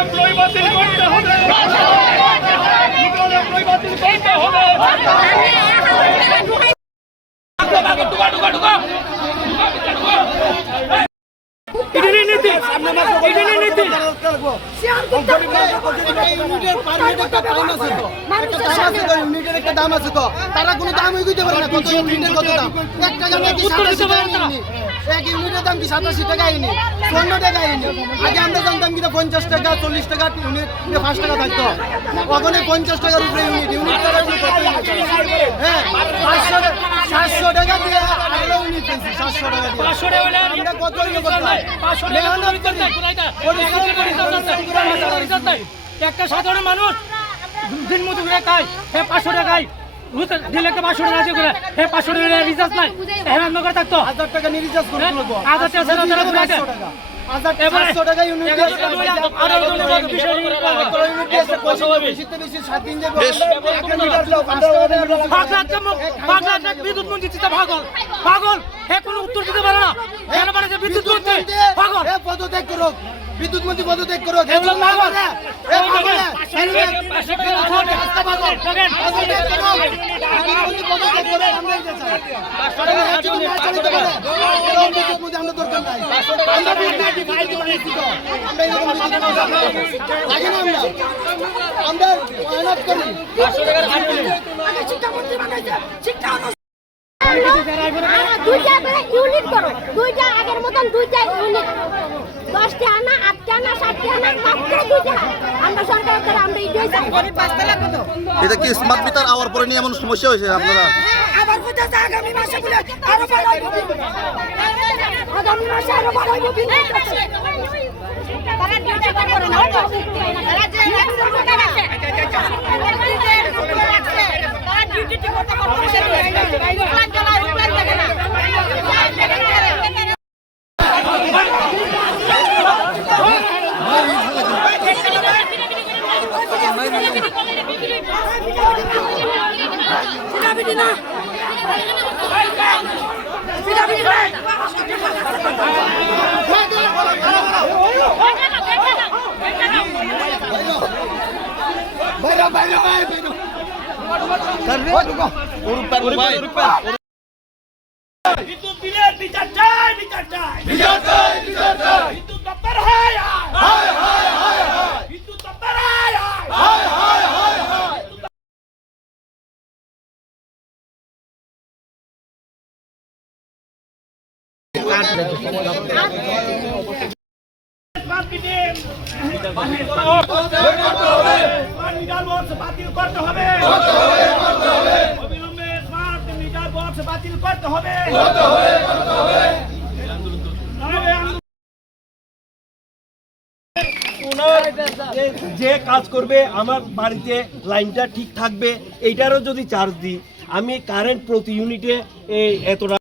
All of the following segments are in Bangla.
এমপ্লয়ি বাতিল করতে হবে, এমপ্লয়ি বাতিল করতে হবে। দাম আছে তো তারা কোনো দামই দিতে পারে না। কত ইউনিটের কত দাম? 1 টাকা নাকি 87 টাকা নিনি, 1 ইউনিটের দাম কি 87 টাকা আইনি, 54 টাকা আইনি। আগে আমরা জানতাম কি 50 টাকা 40 টাকা ইউনিট 5 টাকা থাকতো, ওখানে 50 টাকার উপরে ইউনিট। ইউনিট তারা কত ইউনিট? হ্যাঁ 700 টাকা দিয়ে আরো ইউনিট পেয়েছি, 700 টাকা দিয়ে। 500 টাকা হলে আমরা কত ইউনিট করতাম? 500 টাকা ইউনিট করতাম। একটা সাধারণ মানুষ দিন মজুরি খায়, হ্যাঁ 500 টাকায় দিলে 500 টাকা দিয়ে করে, হ্যাঁ 500 টাকা রিচার্জ নাই, হ্যাঁ অন্য করে থাকতো 1000 টাকা নিয়ে রিচার্জ করে তুলবো। 1000 টাকা 700 টাকা ইউনিট দিয়ে বিদ্যুৎ মন্ত্রী পাগল পাগল, হ্যাঁ কোনো উত্তর দিতে পারে না। কেন মানে বিদ্যুৎ মন্ত্রী পাগল, পদত্যাগ করো, বিদ্যুৎ মন্ত্রী পদত্যাগ করো। ইউনিট করো, দুইটা আগের মতন দুইটা ইউনিট, 10 টা আনা 8 টা আনা 7 টা আনা মাত্র 2 টা। আমরা সরকার করে আমরা ইডিও চাই গরিব বাঁচতে লাগবে তো। এটা কি স্মার্ট মিটার আওয়ার পরে নিয়ে এমন সমস্যা হয়েছে আপনারা? আবার কোথায় আগামী মাসে বলে আরো বাড়াইবো, আগামী মাসে আরো বাড়াইবো বিল। তারা ডিউটি করে না, তারা যে সরকার আছে তারা ডিউটি করতে করতে বিদ্যুৎ বিলের বিচার চাই, বিচার চাই, বিচার চাই, বিচার চাই। বিদ্যুৎ দপ্তর হায় হায় হায় হায় হায়, বিদ্যুৎ দপ্তর হায় হায় হায় হায় হায়। বাতিল করতে হবে, অবিলম্বে স্মার্ট মিটার বক্স বাতিল করতে হবে। যে কাজ করবে আমার বাড়িতে লাইনটা ঠিক থাকবে, এইটারও যদি চার্জ দিই আমি কারেন্ট প্রতি ইউনিটে এত টাকা।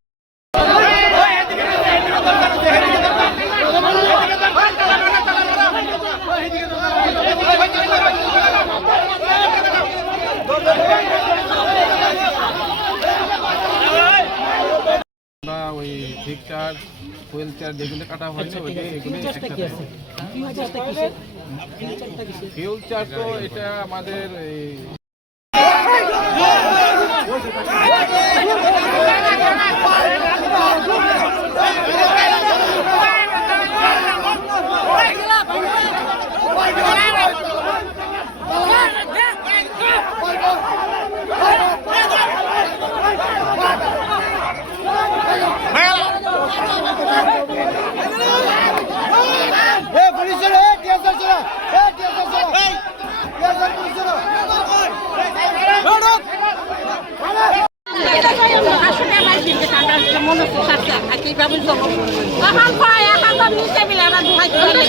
ওই ঠিক চার্জ ফুয়েল চার্জ যেগুলো কাটা হয়েছে ফিউল চার্জ তো এটা আমাদের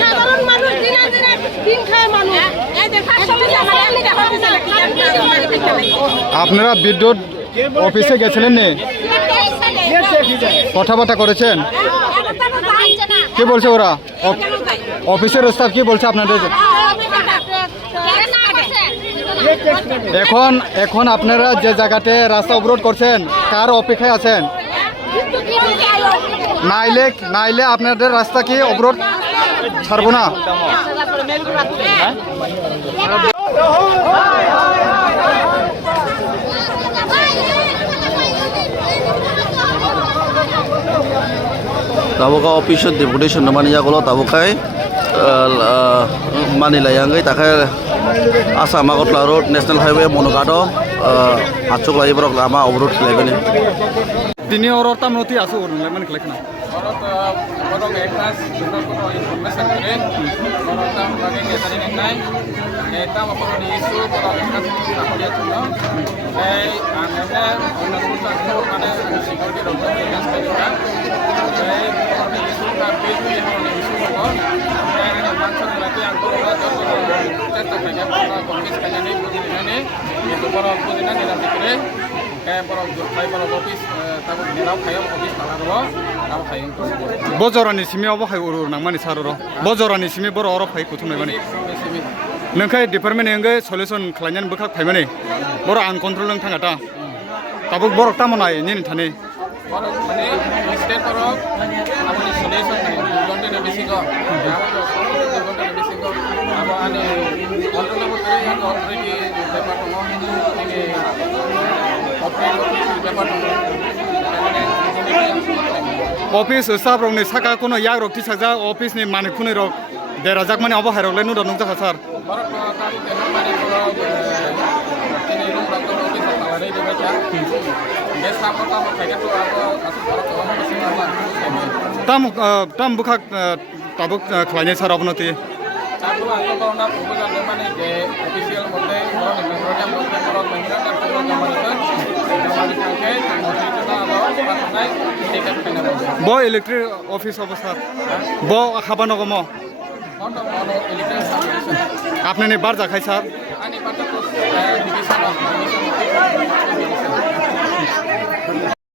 সাধারণ মানুষ দিনে দিনে দিন খায় মানুষ। আপনারা বিদ্যুৎ অফিসে গেছিলেন নে, কথাবার্তা করেছেন? কি বলছে ওরা? অফিসের স্টাফ কি বলছে আপনাদের? এখন আপনারা যে জায়গাতে রাস্তা অবরোধ করছেন কার অপেক্ষায় আছেন? নাইলে আপনাদের রাস্তা কি অবরোধ ছাড়বো না Tabuka official deputation namanya kalau tabukai manilayanggai takai Asam Agotla Road National Highway Monogado Acuk lagi berok lama overroad kelebene. Dini orang tam noti asu orang leman kelekna. Orang eknas kita kono informasi keren. Orang tam lagi kita ini naik. Kita mau kono isu orang eknas kita lihat dulu. Anehnya orang kita kono mana sikor di rumah eknas kita. Orang isu tapi orang isu kok. Ini macam berarti yang kono kita tanya kono komis kanya nih begini nih. Itu kono begini nih dalam pikiran. Para office tahu dirau kayak office kalau tahu kayak Bojorani simi apa kayak urur nang mani saroro. Bojorani simi boro orang kayak kutung nih mani. Nengkai departemen yang gay solution kalian bekak kayak mani. Boro uncontrol neng tangga ta. Tabuk boro tamu naik ini thani. Boro mani mistake boro. Abo ni solution nih. Donte nih bisiko. Donte nih bisiko. Abo ane control abo tere yang already departemen ini. Office staff rong ni saka kono yak rok ti sakja office ni mani khuni rok derajak mani abo hairok le nu dong jaka sar tam bukhak tabuk khlaine sar abnoti Satu aku kalau nak proposal mana ke official mode, kalau di membernya mode kalau membernya dan kalau zaman itu ke itu na lo pakai tiket kena. Bo electric office officer bo khabano gomo Untuk mono electric substation. apne ne bar jakhai sar Ani pada division of